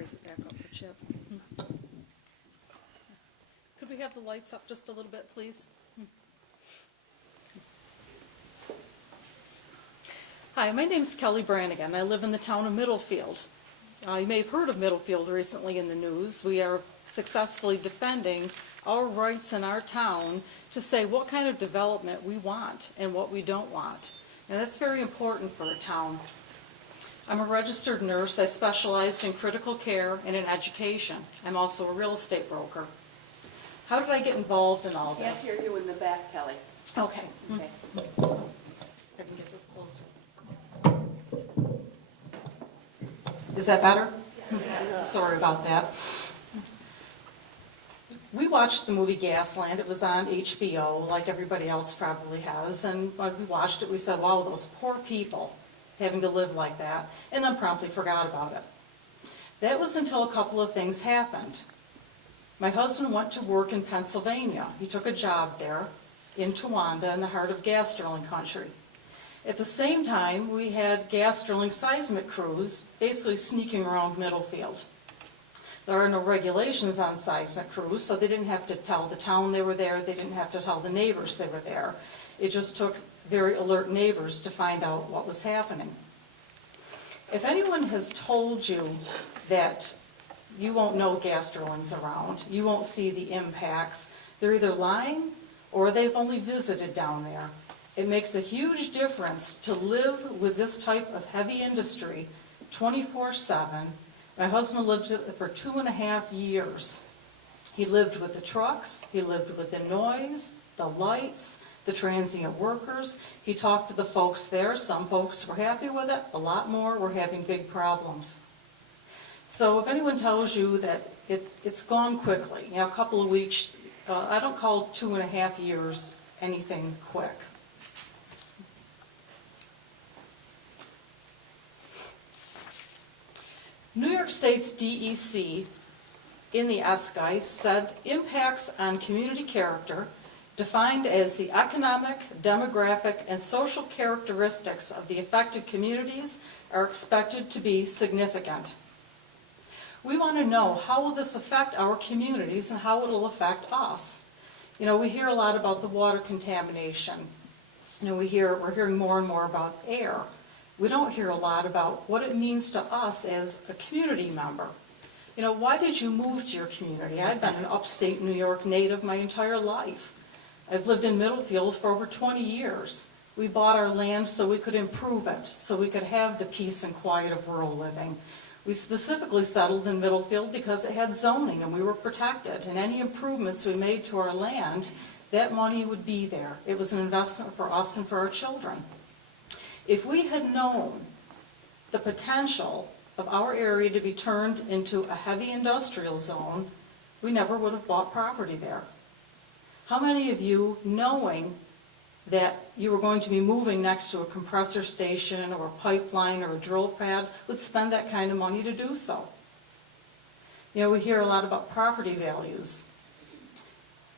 raise it back up for Chip. Could we have the lights up just a little bit, please? Hi, my name is Kelly Branigan. I live in the town of Middlefield. You may have heard of Middlefield recently in the news. We are successfully defending our rights in our town to say what kind of development we want and what we don't want. And that's very important for a town. I'm a registered nurse. I specialized in critical care and in education. I'm also a real estate broker. How did I get involved in all this? Can't hear you in the back, Kelly. Okay. Okay. I can get this closer. Is that better? Yeah. Sorry about that. We watched the movie Gasland. It was on HBO, like everybody else probably has. And when we watched it, we said, wow, those poor people having to live like that, and then promptly forgot about it. That was until a couple of things happened. My husband went to work in Pennsylvania. He took a job there in Towanda in the heart of gas drilling country. At the same time, we had gas drilling seismic crews basically sneaking around Middlefield. There are no regulations on seismic crews, so they didn't have to tell the town they were there. They didn't have to tell the neighbors they were there. It just took very alert neighbors to find out what was happening. If anyone has told you that you won't know gas drilling's around, you won't see the impacts, they're either lying or they've only visited down there. It makes a huge difference to live with this type of heavy industry 24/7. My husband lived it for 2.5 years. He lived with the trucks, he lived with the noise, the lights, the transient workers. He talked to the folks there. Some folks were happy with it, a lot more were having big problems. So if anyone tells you that it's gone quickly, a couple of weeks, I don't call 2.5 years anything quick. New York State's DEC in the SGI said impacts on community character, defined as the economic, demographic, and social characteristics of the affected communities, are expected to be significant. We want to know how will this affect our communities and how it will affect us. You know, we hear a lot about the water contamination. You know, we're hearing more and more about air. We don't hear a lot about what it means to us as a community member. You know, why did you move to your community? I've been an upstate New York native my entire life. I've lived in Middlefield for over 20 years. We bought our land so we could improve it, so we could have the peace and quiet of rural living. We specifically settled in Middlefield because it had zoning and we were protected. And any improvements we made to our land, that money would be there. It was an investment for us and for our children. If we had known the potential of our area to be turned into a heavy industrial zone, we never would have bought property there. How many of you, knowing that you were going to be moving next to a compressor station or a pipeline or a drill pad, would spend that kind of money to do so? You know, we hear a lot about property values.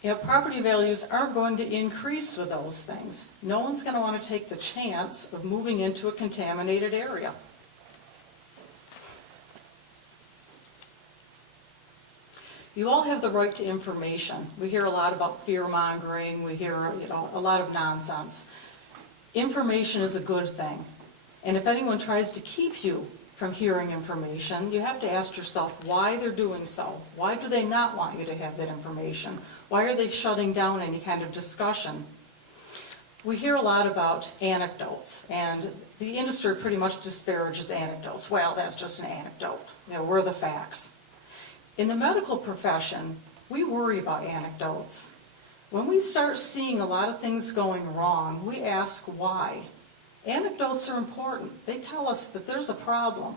You know, property values aren't going to increase with those things. No one's going to want to take the chance of moving into a contaminated area. You all have the right to information. We hear a lot about fear-mongering. We hear, a lot of nonsense. Information is a good thing. And if anyone tries to keep you from hearing information, you have to ask yourself why they're doing so. Why do they not want you to have that information? Why are they shutting down any kind of discussion? We hear a lot about anecdotes, and the industry pretty much disparages anecdotes. Well, that's just an anecdote. You know, we're the facts. In the medical profession, we worry about anecdotes. When we start seeing a lot of things going wrong, we ask why. Anecdotes are important. They tell us that there's a problem.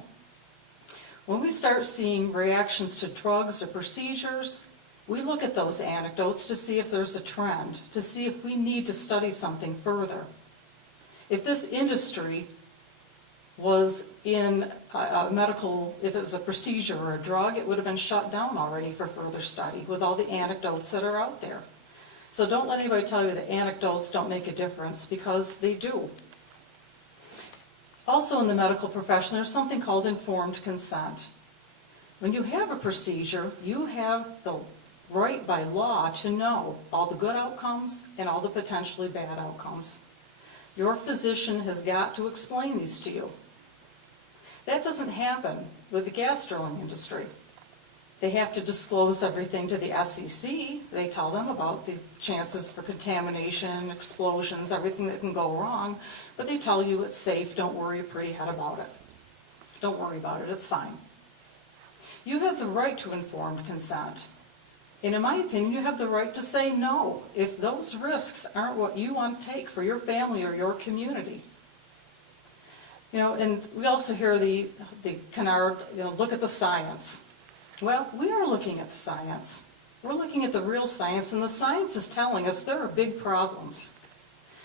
When we start seeing reactions to drugs or procedures, we look at those anecdotes to see if there's a trend, to see if we need to study something further. If this industry was in a medical, if it was a procedure or a drug, it would have been shut down already for further study with all the anecdotes that are out there. So don't let anybody tell you that anecdotes don't make a difference, because they do. Also in the medical profession, there's something called informed consent. When you have a procedure, you have the right by law to know all the good outcomes and all the potentially bad outcomes. Your physician has got to explain these to you. That doesn't happen with the gas drilling industry. They have to disclose everything to the SEC. They tell them about the chances for contamination, explosions, everything that can go wrong, but they tell you it's safe, don't worry your pretty head about it. Don't worry about it, it's fine. You have the right to informed consent. And in my opinion, you have the right to say no if those risks aren't what you want to take for your family or your community. You know, and we also hear the canard, look at the science. Well, we are looking at the science. We're looking at the real science, and the science is telling us there are big problems.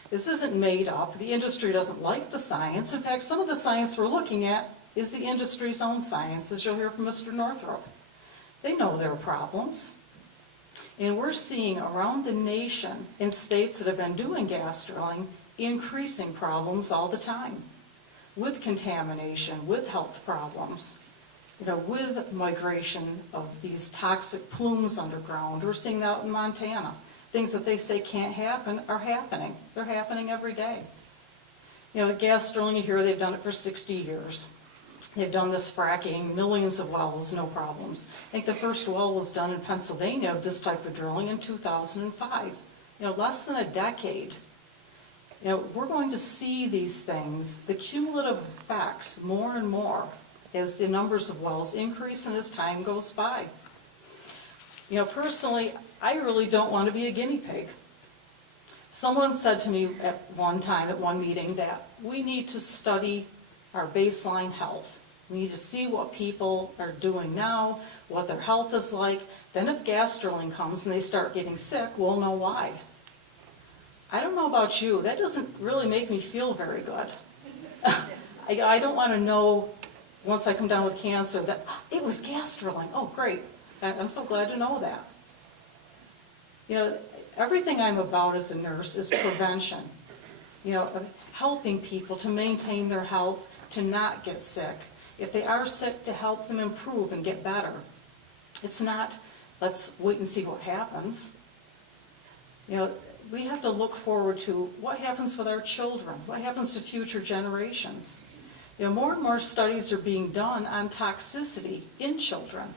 This isn't made up. The industry doesn't like the science. In fact, some of the science we're looking at is the industry's own science, as you'll hear from Mr. Northrup. They know there are problems. And we're seeing around the nation, in states that have been doing gas drilling, increasing problems all the time, with contamination, with health problems, with migration of these toxic plumes underground. We're seeing that out in Montana. Things that they say can't happen are happening. They're happening every day. Gas drilling, you hear they've done it for 60 years. They've done this fracking, millions of wells, no problems. I think the first well was done in Pennsylvania of this type of drilling in 2005. Less than a decade. We're going to see these things, the cumulative effects, more and more as the numbers of wells increase and as time goes by. Personally, I really don't want to be a guinea pig. Someone said to me at one time, at one meeting, that we need to study our baseline health. We need to see what people are doing now, what their health is like. Then if gas drilling comes and they start getting sick, we'll know why. I don't know about you, that doesn't really make me feel very good. I don't want to know, once I come down with cancer, that it was gas drilling. Oh, great. I'm so glad to know that. Everything I'm about as a nurse is prevention. Of helping people to maintain their health, to not get sick. If they are sick, to help them improve and get better. It's not, let's wait and see what happens. We have to look forward to what happens with our children, what happens to future generations. More and more studies are being done on toxicity in children.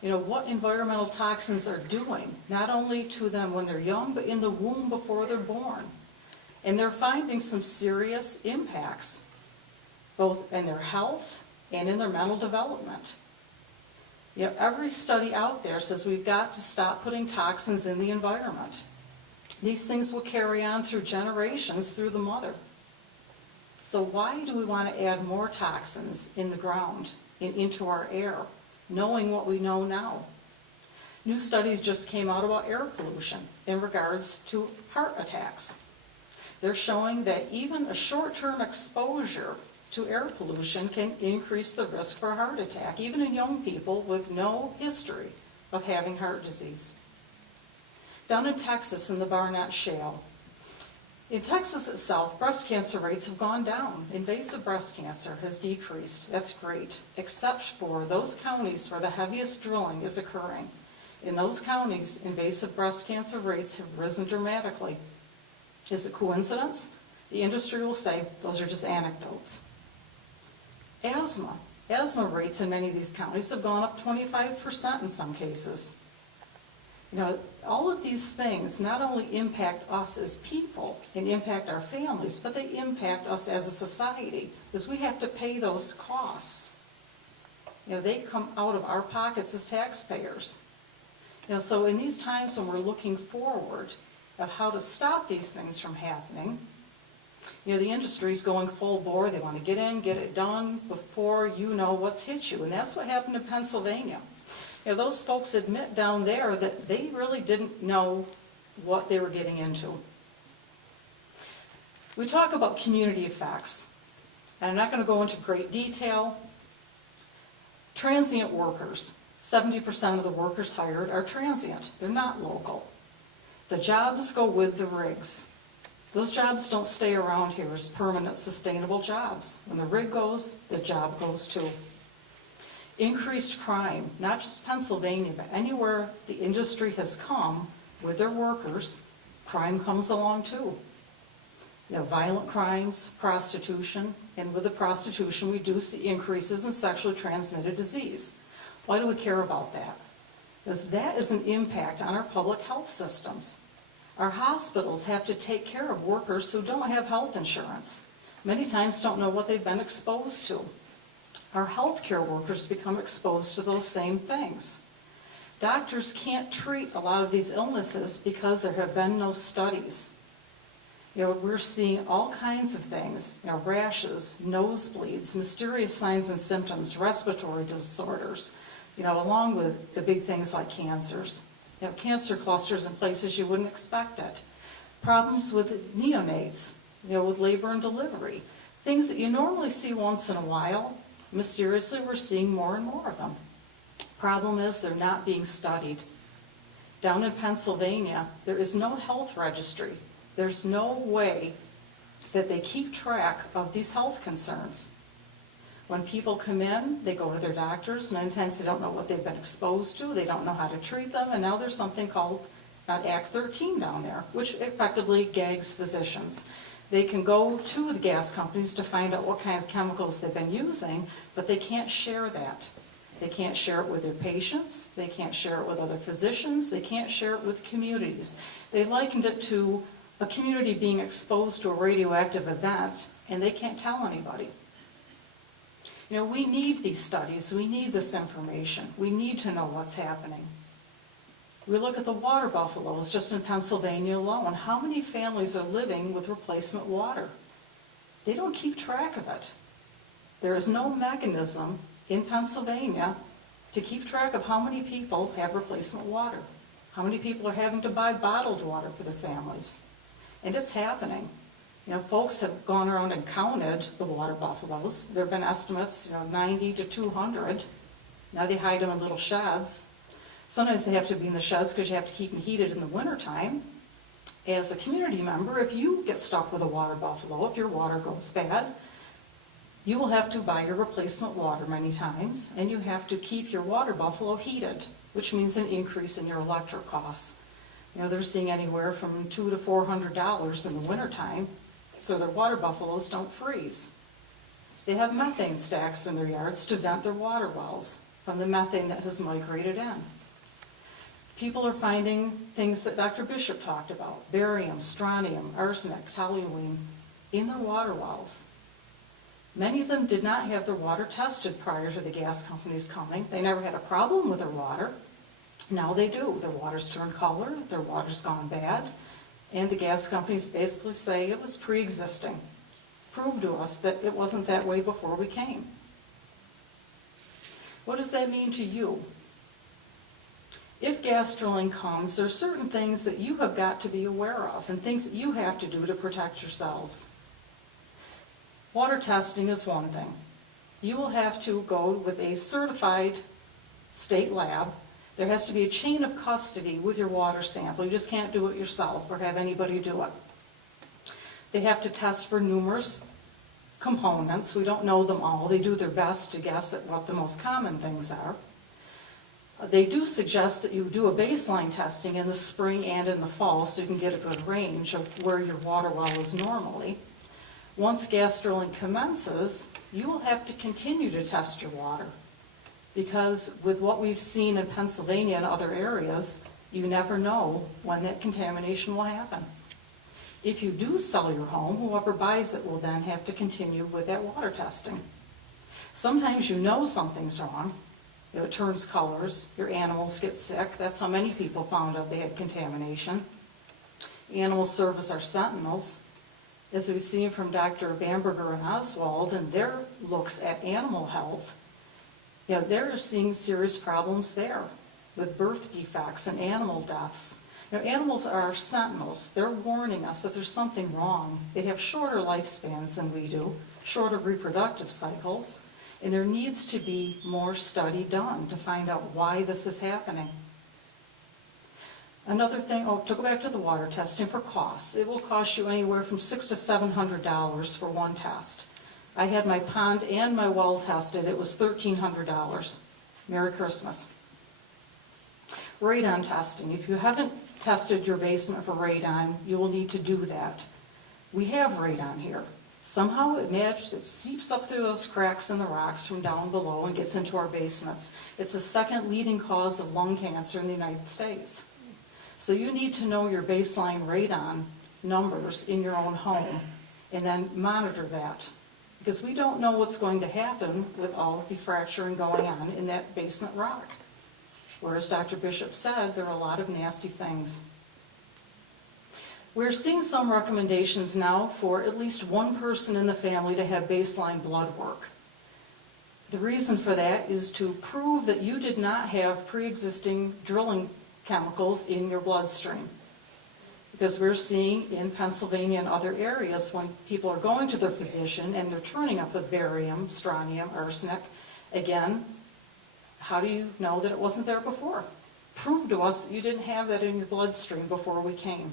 What environmental toxins are doing, not only to them when they're young, but in the womb before they're born. And they're finding some serious impacts, both in their health and in their mental development. Every study out there says we've got to stop putting toxins in the environment. These things will carry on through generations through the mother. So why do we want to add more toxins in the ground and into our air, knowing what we know now? New studies just came out about air pollution in regards to heart attacks. They're showing that even a short-term exposure to air pollution can increase the risk for a heart attack, even in young people with no history of having heart disease. Down in Texas, in the Barnett Shale, in Texas itself, breast cancer rates have gone down. Invasive breast cancer has decreased. That's great, except for those counties where the heaviest drilling is occurring. In those counties, invasive breast cancer rates have risen dramatically. Is it coincidence? The industry will say those are just anecdotes. Asthma rates in many of these counties have gone up 25% in some cases. All of these things not only impact us as people and impact our families, but they impact us as a society, because we have to pay those costs. They come out of our pockets as taxpayers. So in these times when we're looking forward of how to stop these things from happening, the industry's going full bore. They want to get in, get it done before you know what's hit you. And that's what happened in Pennsylvania. Those folks admit down there that they really didn't know what they were getting into. We talk about community effects. And I'm not going to go into great detail. Transient workers. 70% of the workers hired are transient. They're not local. The jobs go with the rigs. Those jobs don't stay around here as permanent, sustainable jobs. When the rig goes, the job goes too. Increased crime, not just Pennsylvania, but anywhere the industry has come with their workers, crime comes along too. You know, violent crimes, prostitution, and with the prostitution we do see increases in sexually transmitted disease. Why do we care about that? Because that is an impact on our public health systems. Our hospitals have to take care of workers who don't have health insurance. Many times don't know what they've been exposed to. Our healthcare workers become exposed to those same things. Doctors can't treat a lot of these illnesses because there have been no studies. You know, we're seeing all kinds of things, you know, rashes, nosebleeds, mysterious signs and symptoms, respiratory disorders, you know, along with the big things like cancers. You know, cancer clusters in places you wouldn't expect it. Problems with neonates, you know, with labor and delivery. Things that you normally see once in a while, mysteriously we're seeing more and more of them. Problem is they're not being studied. Down in Pennsylvania, there is no health registry. There's no way that they keep track of these health concerns. When people come in, they go to their doctors. Many times they don't know what they've been exposed to. They don't know how to treat them. And now there's something called Act 13 down there, which effectively gags physicians. They can go to the gas companies to find out what kind of chemicals they've been using, but they can't share that. They can't share it with their patients. They can't share it with other physicians. They can't share it with communities. They likened it to a community being exposed to a radioactive event, and they can't tell anybody. You know, we need these studies. We need this information. We need to know what's happening. We look at the water buffaloes just in Pennsylvania alone. How many families are living with replacement water? They don't keep track of it. There is no mechanism in Pennsylvania to keep track of how many people have replacement water, how many people are having to buy bottled water for their families. And it's happening. You know, folks have gone around and counted the water buffaloes. There have been estimates, 90 to 200. Now they hide them in little sheds. Sometimes they have to be in the sheds because you have to keep them heated in the wintertime. As a community member, if you get stuck with a water buffalo, if your water goes bad, you will have to buy your replacement water many times, and you have to keep your water buffalo heated, which means an increase in your electric costs. You know, they're seeing anywhere from $200 to $400 in the wintertime, so their water buffaloes don't freeze. They have methane stacks in their yards to vent their water wells from the methane that has migrated in. People are finding things that Dr. Bishop talked about, barium, strontium, arsenic, toluene, in their water wells. Many of them did not have their water tested prior to the gas companies coming. They never had a problem with their water. Now they do. Their water's turned color, their water's gone bad, and the gas companies basically say it was pre-existing. Prove to us that it wasn't that way before we came. What does that mean to you? If gas drilling comes, there are certain things that you have got to be aware of and things that you have to do to protect yourselves. Water testing is one thing. You will have to go with a certified state lab. There has to be a chain of custody with your water sample. You just can't do it yourself or have anybody do it. They have to test for numerous components. We don't know them all. They do their best to guess at what the most common things are. They do suggest that you do a baseline testing in the spring and in the fall so you can get a good range of where your water well is normally. Once gas drilling commences, you will have to continue to test your water because with what we've seen in Pennsylvania and other areas, you never know when that contamination will happen. If you do sell your home, whoever buys it will then have to continue with that water testing. Sometimes you know something's wrong. It turns colors, your animals get sick. That's how many people found out they had contamination. Animals serve as our sentinels. As we've seen from Dr. Bamberger and Oswald and their looks at animal health, they're seeing serious problems there with birth defects and animal deaths. Animals are our sentinels. They're warning us that there's something wrong. They have shorter lifespans than we do, shorter reproductive cycles, and there needs to be more study done to find out why this is happening. Another thing, to go back to the water testing for costs, it will cost you anywhere from $600 to $700 for one test. I had my pond and my well tested. It was $1,300. Merry Christmas. Radon testing. If you haven't tested your basement for radon, you will need to do that. We have radon here. Somehow it seeps up through those cracks in the rocks from down below and gets into our basements. It's the second leading cause of lung cancer in the United States. So you need to know your baseline radon numbers in your own home and then monitor that. Because we don't know what's going to happen with all of the fracturing going on in that basement rock. Whereas Dr. Bishop said, there are a lot of nasty things. We're seeing some recommendations now for at least one person in the family to have baseline blood work. The reason for that is to prove that you did not have pre-existing drilling chemicals in your bloodstream. Because we're seeing in Pennsylvania and other areas when people are going to their physician and they're turning up with barium, strontium, arsenic, again, how do you know that it wasn't there before? Prove to us that you didn't have that in your bloodstream before we came.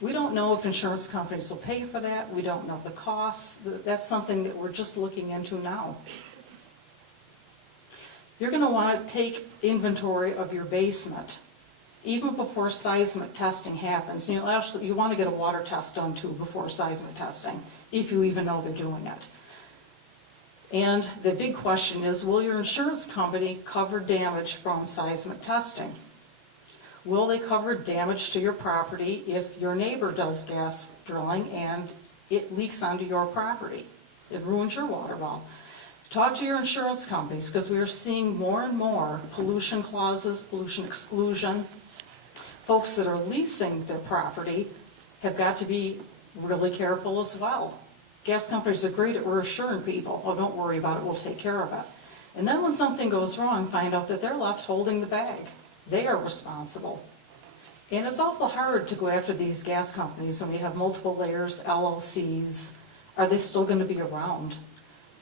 We don't know if insurance companies will pay for that. We don't know the costs. That's something that we're just looking into now. You're going to want to take inventory of your basement, even before seismic testing happens. You want to get a water test done too before seismic testing, if you even know they're doing it. And the big question is, will your insurance company cover damage from seismic testing? Will they cover damage to your property if your neighbor does gas drilling and it leaks onto your property? It ruins your water well. Talk to your insurance companies, because we are seeing more and more pollution clauses, pollution exclusion. Folks that are leasing their property have got to be really careful as well. Gas companies are great at reassuring people, oh, don't worry about it, we'll take care of it. And then when something goes wrong, find out that they're left holding the bag. They are responsible. And it's awful hard to go after these gas companies when you have multiple layers, LLCs. Are they still going to be around?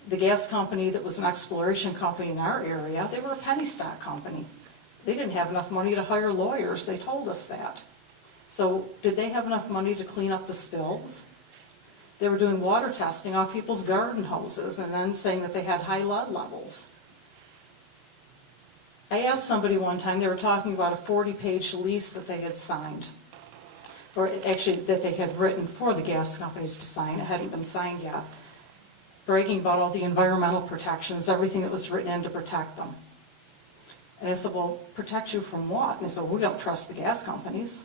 The gas company that was an exploration company in our area, they were a penny stock company. They didn't have enough money to hire lawyers. They told us that. So did they have enough money to clean up the spills? They were doing water testing off people's garden hoses and then saying that they had high lead levels. I asked somebody one time, they were talking about a 40-page lease that they had signed, or actually that they had written for the gas companies to sign. It hadn't been signed yet, bragging about all the environmental protections, everything that was written in to protect them. And I said, well, protect you from what? And they said, we don't trust the gas companies.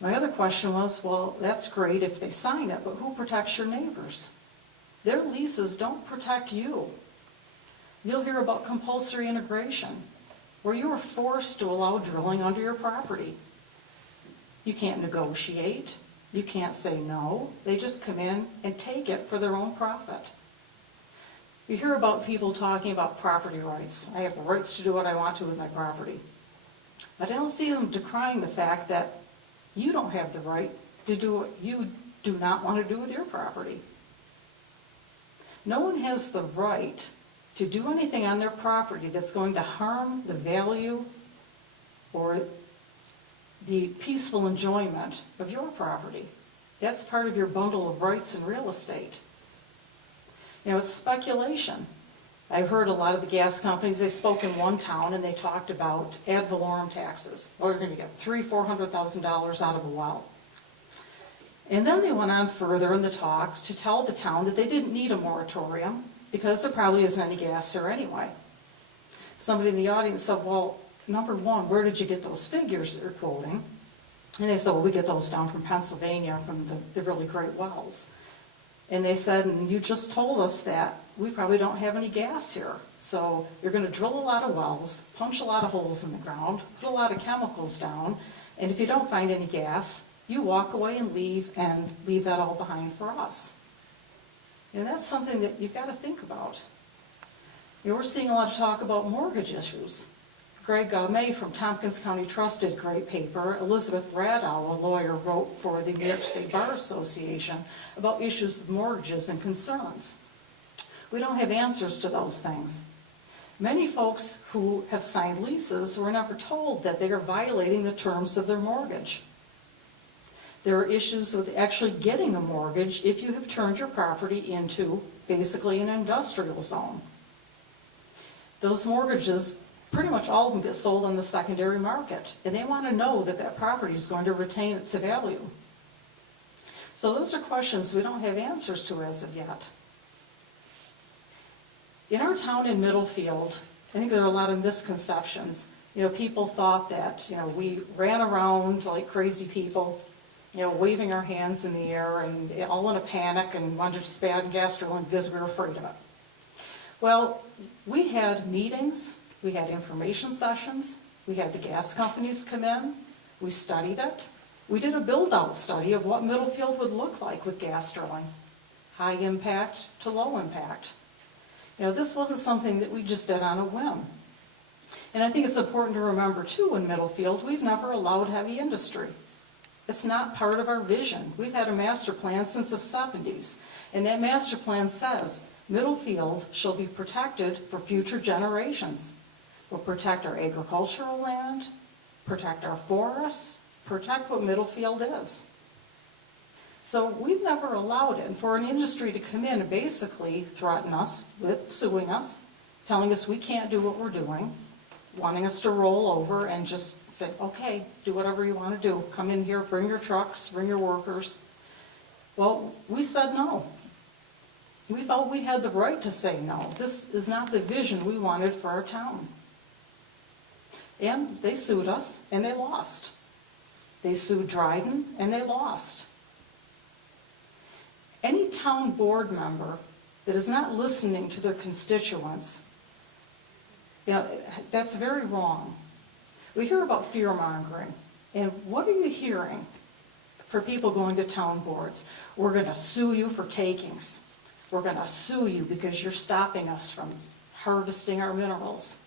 My other question was, well, that's great if they sign it, but who protects your neighbors? Their leases don't protect you. You'll hear about compulsory integration, where you are forced to allow drilling under your property. You can't negotiate. You can't say no. They just come in and take it for their own profit. You hear about people talking about property rights. I have the rights to do what I want to with my property. But I don't see them decrying the fact that you don't have the right to do what you do not want to do with your property. No one has the right to do anything on their property that's going to harm the value or the peaceful enjoyment of your property. That's part of your bundle of rights in real estate. You know, it's speculation. I've heard a lot of the gas companies, they spoke in one town and they talked about ad valorem taxes. Well, you're going to get $300,000–$400,000 out of a well. And then they went on further in the talk to tell the town that they didn't need a moratorium because there probably isn't any gas here anyway. Somebody in the audience said, well, number one, where did you get those figures that you're quoting? And they said, well, we get those down from Pennsylvania, from the really great wells. And they said, and you just told us that we probably don't have any gas here. So you're going to drill a lot of wells, punch a lot of holes in the ground, put a lot of chemicals down, and if you don't find any gas, you walk away and leave that all behind for us. And that's something that you've got to think about. You know, we're seeing a lot of talk about mortgage issues. Greg May from Tompkins County Trust did a great paper. Elizabeth Radow, a lawyer, wrote for the New York State Bar Association about issues of mortgages and concerns. We don't have answers to those things. Many folks who have signed leases were never told that they are violating the terms of their mortgage. There are issues with actually getting a mortgage if you have turned your property into basically an industrial zone. Those mortgages, pretty much all of them get sold on the secondary market, and they want to know that that property is going to retain its value. So those are questions we don't have answers to as of yet. In our town in Middlefield, I think there are a lot of misconceptions. People thought that, we ran around like crazy people, waving our hands in the air and all in a panic and wanted to just add gas drilling because we were afraid of it. Well, we had meetings, we had information sessions, we had the gas companies come in, we studied it. We did a build-out study of what Middlefield would look like with gas drilling, high impact to low impact. This wasn't something that we just did on a whim. And I think it's important to remember, too, in Middlefield, we've never allowed heavy industry. It's not part of our vision. We've had a master plan since the 70s, and that master plan says Middlefield shall be protected for future generations. We'll protect our agricultural land, protect our forests, protect what Middlefield is. So we've never allowed it. And for an industry to come in and basically threaten us with suing us, telling us we can't do what we're doing, wanting us to roll over and just say, okay, do whatever you want to do. Come in here, bring your trucks, bring your workers. Well, we said no. We felt we had the right to say no. This is not the vision we wanted for our town. And they sued us, and they lost. They sued Dryden, and they lost. Any town board member that is not listening to their constituents, that's very wrong. We hear about fear-mongering, and what are you hearing for people going to town boards? We're going to sue you for takings. We're going to sue you because you're stopping us from harvesting our minerals.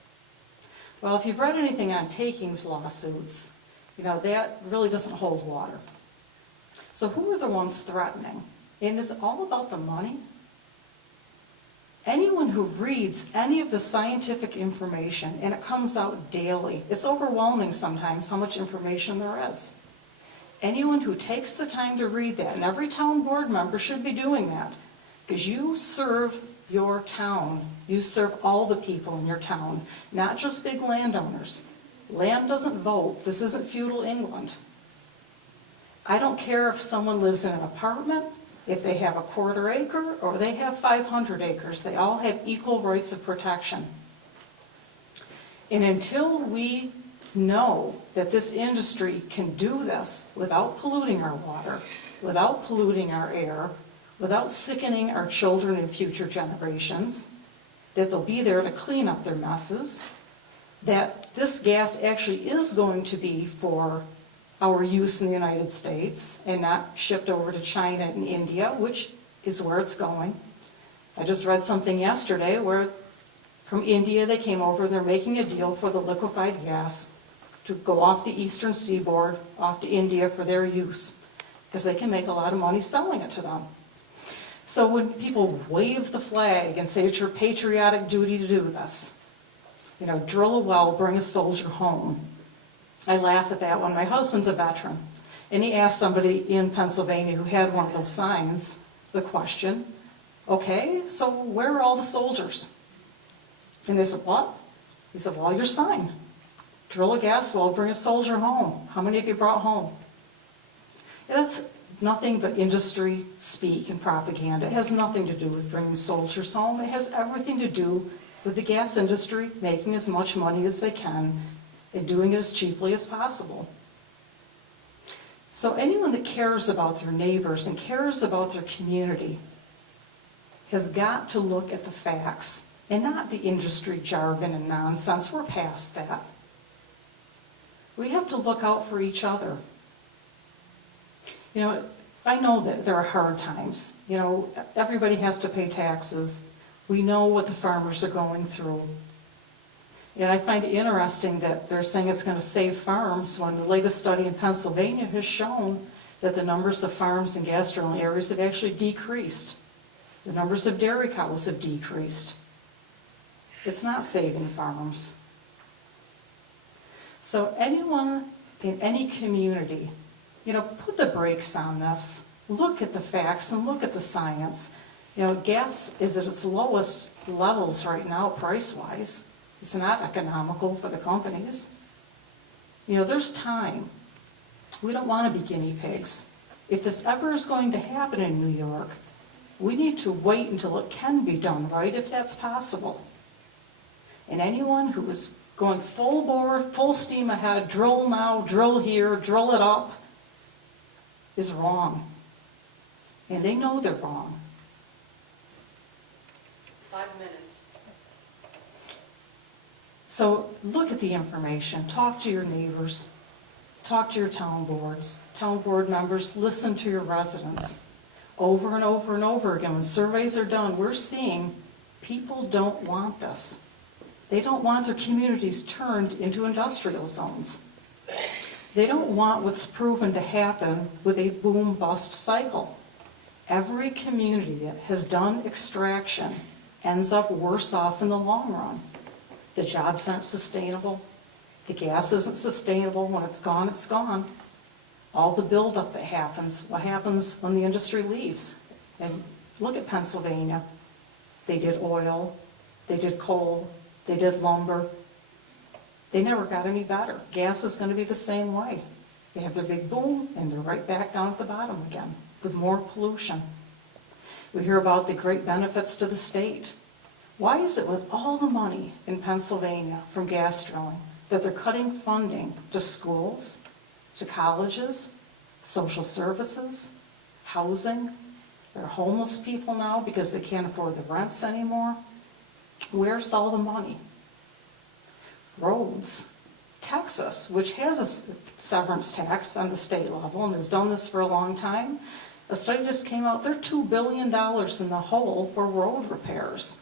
Well, if you've read anything on takings lawsuits, that really doesn't hold water. So who are the ones threatening? And is it all about the money? Anyone who reads any of the scientific information, and it comes out daily, it's overwhelming sometimes how much information there is. Anyone who takes the time to read that, and every town board member should be doing that, because you serve your town. You serve all the people in your town, not just big landowners. Land doesn't vote. This isn't feudal England. I don't care if someone lives in an apartment, if they have a quarter acre, or they have 500 acres. They all have equal rights of protection. And until we know that this industry can do this without polluting our water, without polluting our air, without sickening our children and future generations, that they'll be there to clean up their messes, that this gas actually is going to be for our use in the United States and not shipped over to China and India, which is where it's going. I just read something yesterday where from India they came over and they're making a deal for the liquefied gas to go off the eastern seaboard, off to India for their use, because they can make a lot of money selling it to them. So when people wave the flag and say it's your patriotic duty to do this, drill a well, bring a soldier home, I laugh at that one. My husband's a veteran, and he asked somebody in Pennsylvania who had one of those signs the question, okay, so where are all the soldiers? And they said, what? He said, well, your sign. Drill a gas well, bring a soldier home. How many have you brought home? And that's nothing but industry speak and propaganda. It has nothing to do with bringing soldiers home. It has everything to do with the gas industry making as much money as they can and doing it as cheaply as possible. So anyone that cares about their neighbors and cares about their community has got to look at the facts and not the industry jargon and nonsense. We're past that. We have to look out for each other. I know that there are hard times. Everybody has to pay taxes. We know what the farmers are going through. And I find it interesting that they're saying it's going to save farms when the latest study in Pennsylvania has shown that the numbers of farms in gas drilling areas have actually decreased. The numbers of dairy cows have decreased. It's not saving farms. So anyone in any community put the brakes on this. Look at the facts and look at the science. Gas is at its lowest levels right now, price-wise. It's not economical for the companies. There's time. We don't want to be guinea pigs. If this ever is going to happen in New York, we need to wait until it can be done, right, if that's possible. And anyone who is going full bore, full steam ahead, drill now, drill here, drill it up, is wrong. And they know they're wrong. 5 minutes. So look at the information. Talk to your neighbors. Talk to your town boards. Town board members, listen to your residents. Over and over and over again, when surveys are done, we're seeing people don't want this. They don't want their communities turned into industrial zones. They don't want what's proven to happen with a boom-bust cycle. Every community that has done extraction ends up worse off in the long run. The jobs aren't sustainable. The gas isn't sustainable. When it's gone, it's gone. All the buildup that happens, what happens when the industry leaves? And look at Pennsylvania. They did oil, they did coal, they did lumber. They never got any better. Gas is going to be the same way. They have their big boom, and they're right back down at the bottom again with more pollution. We hear about the great benefits to the state. Why is it with all the money in Pennsylvania from gas drilling that they're cutting funding to schools, to colleges, social services, housing? There are homeless people now because they can't afford the rents anymore. Where's all the money? Roads. Texas, which has a severance tax on the state level and has done this for a long time, a study just came out, they're $2 billion in the hole for road repairs.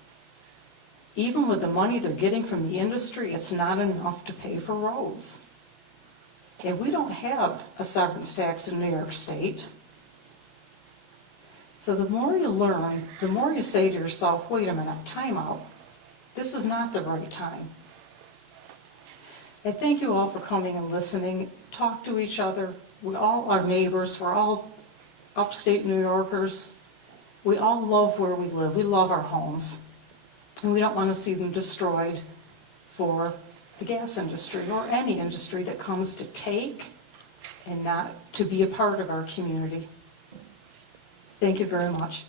Even with the money they're getting from the industry, it's not enough to pay for roads. And we don't have a severance tax in New York State. So the more you learn, the more you say to yourself, wait a minute, time out. This is not the right time. And thank you all for coming and listening. Talk to each other. We all are neighbors. We're all upstate New Yorkers. We all love where we live. We love our homes. And we don't want to see them destroyed for the gas industry or any industry that comes to take and not to be a part of our community. Thank you very much.